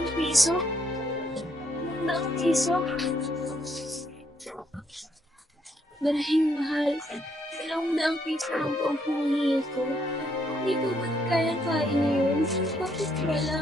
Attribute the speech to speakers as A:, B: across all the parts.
A: daang piso? Limang daang piso? Marahing mahal. Ilang daang piso ang humingi ko. Hindi ko ba't kaya-kaya yun? Bakit wala?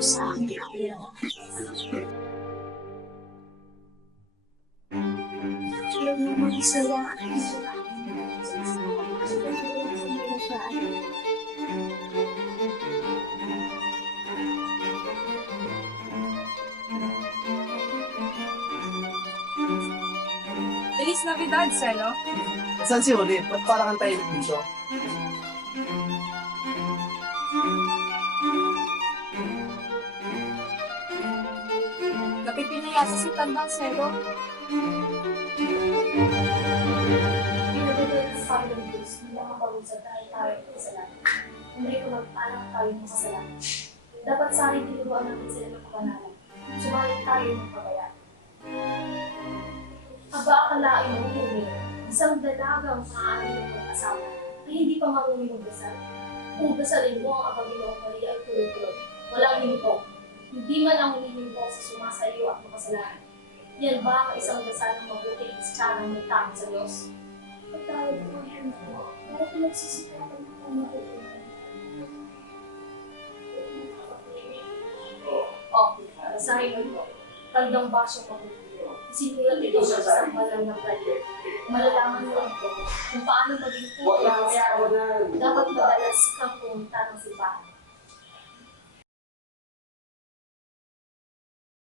A: Sa akin. Alam mo, mag-isaya.
B: Feliz Navidad, Selo.
C: Saan si Uli? Ba't parang ang tahimik dito?
B: Napipinayasa si Tandang Selo.
A: Pinagdadala ng Panginoon Diyos na makapag-usap tayo ng kasalanan. Hindi ko magpaalam tayo ng kasalanan. Dapat sa akin tinuruan natin sila ng kapanalan. Sumalit tayo ng kabayan. Aba akalain mo huli, isang dalagang maaari ng mag-asawa na hindi pa marunong magdasal. Kung dasalin mo ang Panginoong Maria ay tuloy-tuloy. Walang hinto. Hindi man ang sa sumasayo at makasalanan. Yan ba ang isang dasal ng mabuti sa tsanang may tama sa Diyos? Patawad po ang po. Para pinagsisikapan ng pamatutunan. Oh, basahin mo po. Tandang basyo ko. Sinulat ito sa isang banal na prayer. Malalaman mo ito kung paano maging kaya dapat madalas kang pumunta ng.